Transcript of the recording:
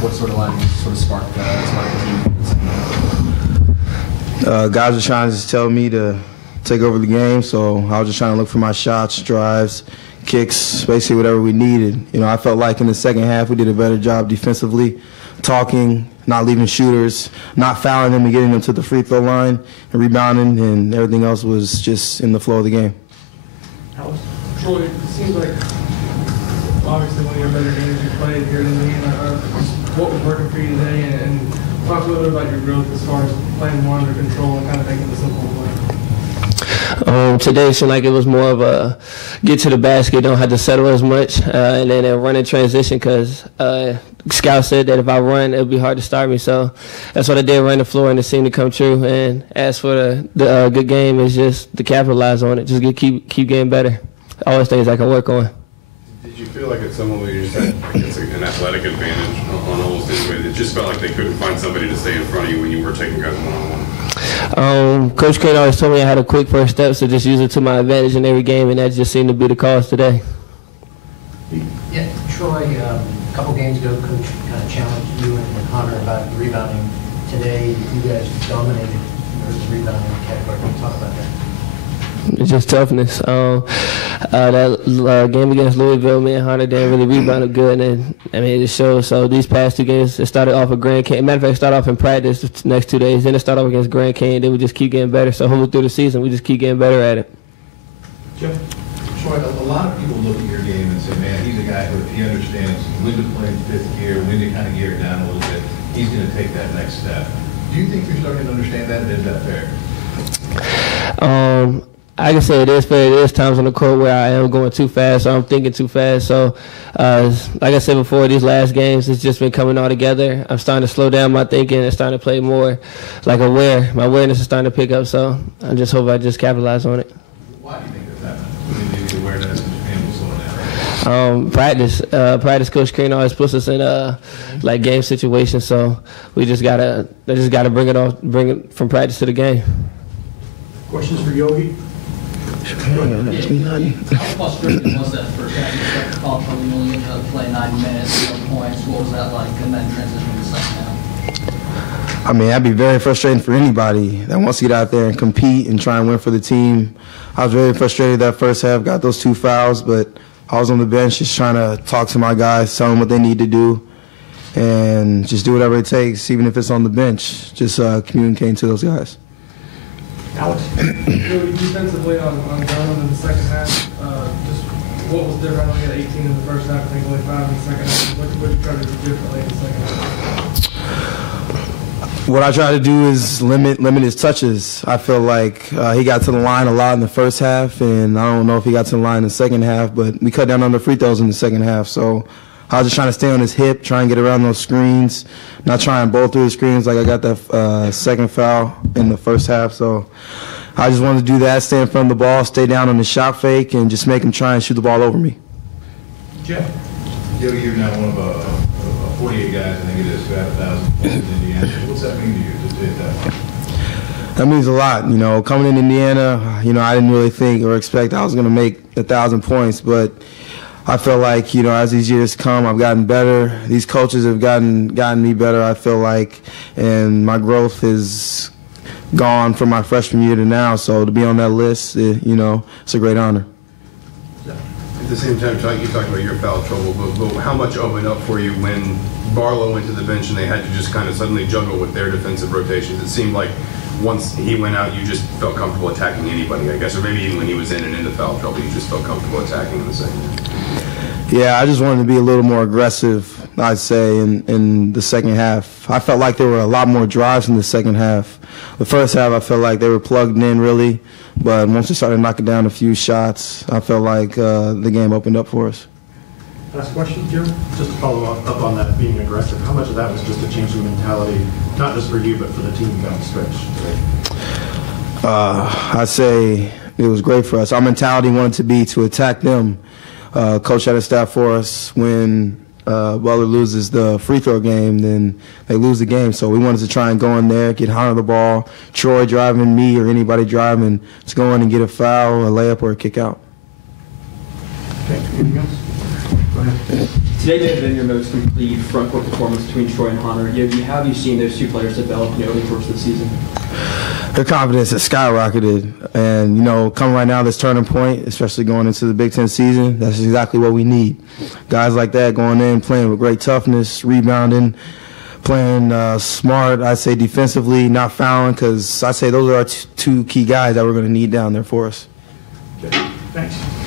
half, what sort of line sort of sparked the team? Guys were trying to just tell me to take over the game, so I was just trying to look for my shots, drives, kicks, basically whatever we needed. You know, I felt like in the second half we did a better job defensively, talking, not leaving shooters, not fouling them and getting them to the free throw line, and rebounding, and everything else was just in the flow of the game. Troy, it seems like obviously one of your better games you played here in Indiana. What was working for you today, and talk a little bit about your growth as far as playing more under control and kind of making the simple play. Today it seemed like it was more of a get to the basket, don't have to settle as much, and then a run in transition because Scout said that if I run, it would be hard to start me. So that's what I did, run the floor, and it seemed to come true. And as for the good game, it's just to capitalize on it, just keep getting better. All those things I can work on. Did you feel like at some level you just had an athletic advantage on almost anybody? It just felt like they couldn't find somebody to stay in front of you when you were taking guys one-on-one? Coach Crane always told me I had a quick first step, so just use it to my advantage in every game, and that just seemed to be the cause today. Yeah, Troy, a couple games ago, Coach kind of challenged you and Hunter about rebounding. Today, you guys dominated the rebounding category. Can you talk about that? It's just toughness. That game against Louisville, me and Hunter didn't really rebound good, and I mean it just shows. So these past two games, it started off with Grand Canyon. Matter of fact, it started off in practice the next 2 days. Then it started off against Grand Canyon. Then we just keep getting better. So hopefully through the season, we just keep getting better at it. Jeff, Troy, a lot of people look at your game and say, man, he's a guy who he understands when to play in fifth gear, when to kind of gear it down a little bit. He's going to take that next step. Do you think you're starting to understand that, and is that fair? I can say it is fair. There's times on the court where I am going too fast, or I'm thinking too fast. So, like I said before, these last games, it's just been coming all together. I'm starting to slow down my thinking and starting to play more like aware. My awareness is starting to pick up, so I just hope I just capitalize on it. Why do you think that's happening? The awareness and slowing down? Practice. Coach Crane always puts us in like game situations, so they just gotta bring it from practice to the game. Questions for Yogi? How frustrating was that first half? You expect to call from Williams to play 9 minutes, 1 point. What was that like? And then transitioning to the second half. I mean, that'd be very frustrating for anybody that wants to get out there and compete and try and win for the team. I was very frustrated that first half, got those 2 fouls, but I was on the bench just trying to talk to my guys, tell them what they need to do, and just do whatever it takes, even if it's on the bench, just communicating to those guys. Alex? Defensively on Garland in the second half, just what was different? I know you had 18 in the first half, I think only 5 in the second half. What did you try to do differently in the second half? What I try to do is limit his touches. I feel like he got to the line a lot in the first half, and I don't know if he got to the line in the second half, but we cut down on the free throws in the second half. So I was just trying to stay on his hip, try and get around those screens, not try and bowl through the screens like I got that second foul in the first half. So I just wanted to do that, stay in front of the ball, stay down on the shot fake, and just make him try and shoot the ball over me. Jeff? You're now one of 48 guys, I think it is, who had 1,000 points in Indiana. What's that mean to you to hit that? That means a lot. You know, coming in Indiana, you know, I didn't really think or expect I was going to make 1,000 points, but I feel like, you know, as these years come, I've gotten better. These coaches have gotten me better, I feel like, and my growth has gone from my freshman year to now. So to be on that list, you know, it's a great honor. At the same time, you talked about your foul trouble, but how much opened up for you when Barlow went to the bench and they had to just kind of suddenly juggle with their defensive rotations? It seemed like once he went out, you just felt comfortable attacking anybody, I guess, or maybe even when he was in and into foul trouble, you just felt comfortable attacking in the second half. Yeah, I just wanted to be a little more aggressive, I'd say, in the second half. I felt like there were a lot more drives in the second half. The first half, I felt like they were plugged in, really, but once we started knocking down a few shots, I felt like the game opened up for us. Last question, Jim? Just to follow up on that, being aggressive, how much of that was just a change in mentality, not just for you, but for the team down the stretch today? I'd say it was great for us. Our mentality wanted to be to attack them. Coach had a stat for us when Butler loses the free throw game, then they lose the game. So we wanted to try and go in there, get Hunter the ball, Troy driving me or anybody driving, to go in and get a foul, a layup, or a kick out. Okay, anything else? Go ahead. Today may have been your most complete front court performance between Troy and Hunter. How have you seen those two players develop over the course of the season? Their confidence has skyrocketed, and coming right now, this turning point, especially going into the Big Ten season, that's exactly what we need. Guys like that going in, playing with great toughness, rebounding, playing smart. I say defensively, not fouling, because I say those are our two key guys that we're going to need down there for us. Okay. Thanks.